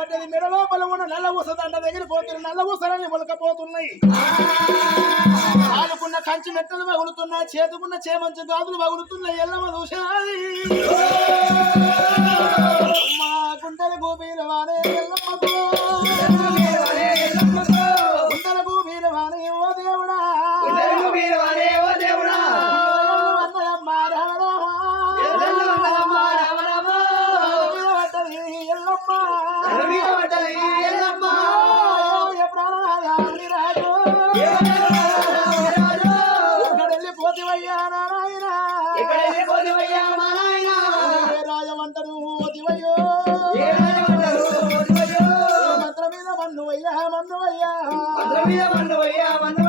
పడ్డది మెడ లోపల ఉన్న నల్ల ఊస దండ దగ్గర పోతున్న నల్ల ఊసలని ఉలకపోతున్నాయి ఆడుకున్న కంచి మెట్టలు పగులుతున్నాయి చేతుకున్న చేమంచు గాజులు పగులుతున్నాయి ఎల్లమ్మ చూసాయి ఎక్కడెళ్ళిపోతివయ్యా నారాయణ. ఏ రాజమంటను ఓతివయ్యో మంత్ర మీద మన్నువయ్యా మన్నువయ్యా. మంత్ర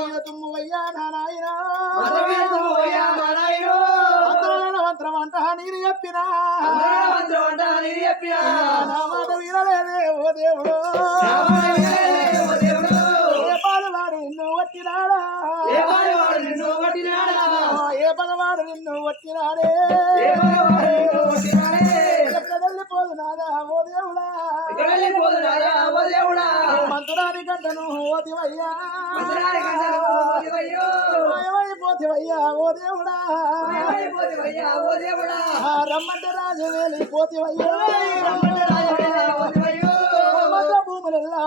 మీద తుమ్మువయ్యా నారాయణ. మంత్రమైన మంత్రం అంట నీరు చెప్పినా. నా మాట వినలేదే ఓ దేవుడు. వట్టినాడే ఎక్కడెళ్ళిపోదు నాదా ఓ దేవుడా. మంత్రాని గడ్డను ఓతివయ్యా మాయమైపోతివయ్యా ఓ దేవుడా. రమ్మంటే రాజు వెళ్ళిపోతివయ్యా భూములెల్లా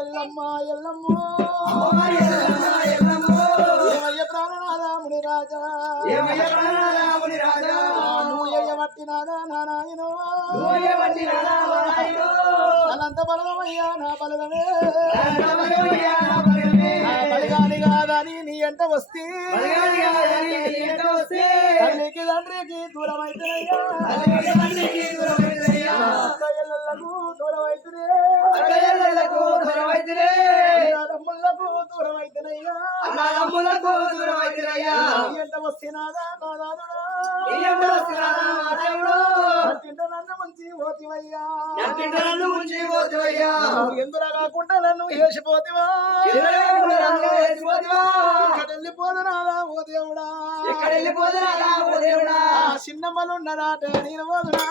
ఎల్లమ్మ ఎల్లమ్మ అనంత బలమయ్యా నా బలమే నా బలిగాని కాదని నీ ఎంట వస్తే తల్లికి తండ్రికి దూరం అయితేనయ్యా అక్క ఎల్లలకు దూరం అయితేనే దూరం అయితేనయ్యా వస్తేనాదా నాదుడా నన్ను ఓతివయ్యా నువ్వు ఎందురా కాకుండా నన్ను వేసిపోతివా వెళ్ళిపోదు నాదా ఓ దేవుడా? ఎక్కడ ఓ దేవుడా? చిన్నమ్మలున్నరాట నేను పోదునా?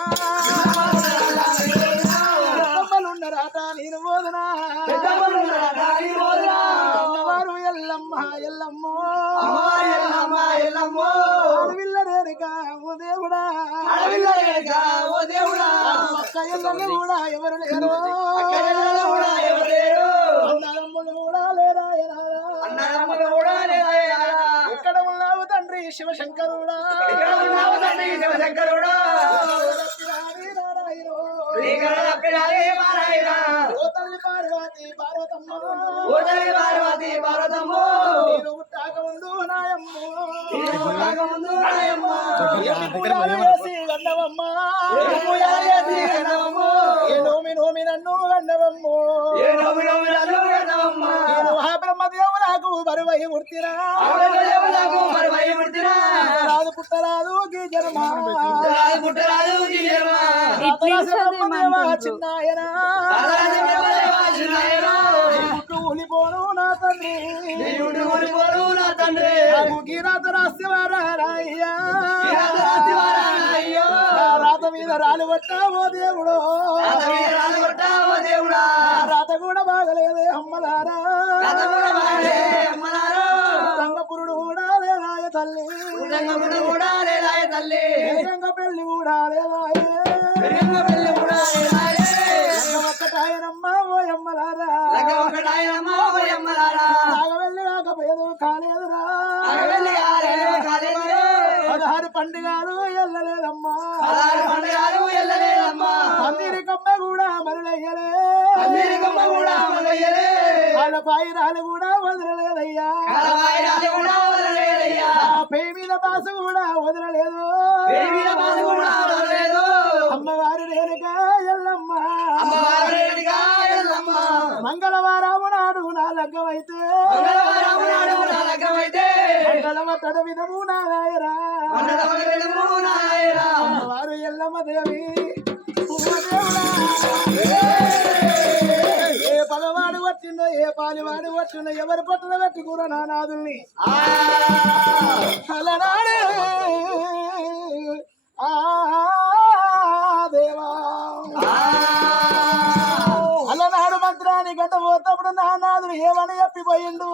చిన్నమ్మలున్నరాట నేను పోదునా? పెద్దమ్మలున్నారా, నీ పోదురా. అమ్మవారు ఎల్లమ్మ ఎల్లమ్మ. అమ్మాయి ఎల్లమ్మ ఎల్లమ్మో అడవిల్ల రేణుక ఓ దేవుడా. అడవిలో లేక ఓ దేవుడా. అక్క ఎల్లమ్మ కూడా ఎవరు లేరు. అక్కడెల్లలో కూడా ఎవరు లేరు. అన్నదమ్ములు కూడా లేరా అన్నదమ్ములు కూడా లేరయ్యా. ఎక్కడ ఉన్నావు తండ్రి శివశంకరుడా? ఇక్కడ ఉన్నావు తండ్రి శివశంకరుడా? పార్వతి పార్వతమ్మ. పార్వతి పార్వతమ్మో. నోమి నోమి నన్ను మహాబ్రహ్మదేవులకు బరువై. రాదు పుట్టరాదు గీ జన్మ చిన్నాయనా. తండ్రి. గీరాత రాసేవారాయ్యా. రాత మీద రాలు పట్టావో దేవుడు. దేవుడా. రాత కూడా బాగలేదే అమ్మలారా. రంగపురుడు కూడా లేదాయ తల్లి. కూడా లేదాయ తల్లి. రంగ పెళ్ళి కూడా లేదాయే. రంగ పెళ్ళి కూడా లేదాయే. ఒక్కటాయనమ్మ ఓ అమ్మలారా. రంగ పదహారు పండుగలు ఎల్లలేదమ్మా పదహారు పండుగలు ఎల్లలేదమ్మా. పందిరి కొమ్మ కూడా మరలయ్యలే పందిరి కొమ్మ కూడా మొదలయ్యలే. వాళ్ళ పాయిరాలు కూడా వదలలేదయ్యా కలవాయిరాలు కూడా వదలలేదయ్యా. మీద బాసు కూడా వదలలేదు కూడా వదలలేదు. అమ్మవారు రేణుక ఎల్లమ్మ అమ్మవారు రేణుకా ఎల్లమ్మ. మంగళవారం నాడు నా లగ్గమైతే మంగళవారం నాడు నా లగ్గమైతే ఎల్లమ్మ తన విధము నాయరా వారు ఎల్లమ్మ ఏ పదవాడు వచ్చిందో ఏ పాలివాడు వచ్చిందో ఎవరి పట్టున పెట్టుకురా నా నాదుల్ని అలనాడే. ఆ దేవా. అలనాడు మంత్రాన్ని గంట పోతప్పుడు నానాథుడు ఏమని చెప్పిపోయిండు?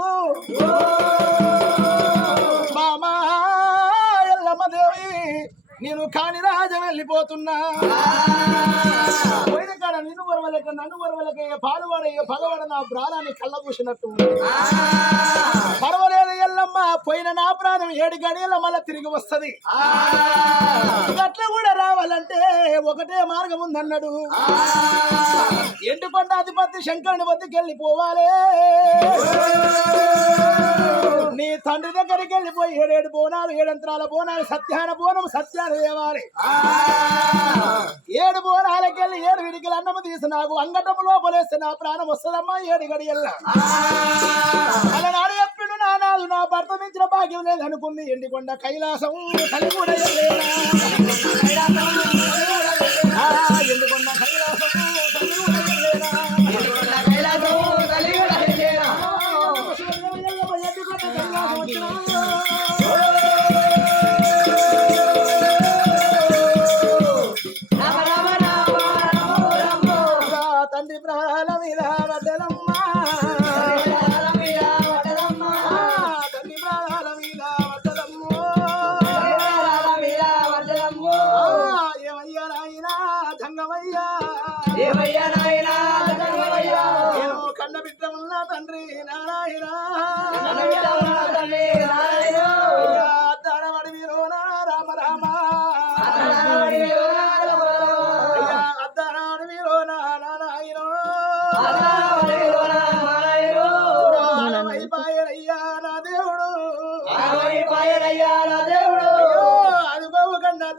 మామా ఎల్లమ్మ దేవి నేను కాని రాజం వెళ్ళిపోతున్నా. పోయిన కాడ నిన్ను వరవలేక నన్ను వరవలేక పాలువాడయ్య పగవాడ నా ప్రాణాన్ని కళ్ళబూసినట్టు పర్వాలేదు ఎల్లమ్మ పోయిన నా ప్రాణం ఏడు గడియల మళ్ళా తిరిగి వస్తది. అట్లా కూడా రావాలంటే ఒకటే మార్గం ఉందన్నాడు. ఎండుకొండ అధిపతి శంకరుని వద్దకు వెళ్ళిపోవాలి నీ తండ్రి దగ్గరికి వెళ్ళిపోయి ఏడేడు బోనాలు ఏడంతరాల బోనాలు సత్యాన బోనం సత్యాన దేవాలి ఏడు బోనాలకి వెళ్ళి ఏడు విడికి అన్నము తీసి నాకు అంగటము లోపలేస్తే నా ప్రాణం వస్తుందమ్మా ఏడు గడియల్లా. అలనాడు చెప్పిండు నానాలు నా భర్త మించిన భాగ్యం లేదనుకుంది. ఎండికొండ కైలాసం కలిగూడ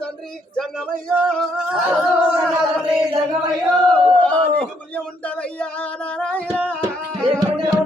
తండ్రి జంగమయ్యో తండ్రి జగమయ్యో. నీకు పుణ్యం ఉంటదయ్యా నారాయణ.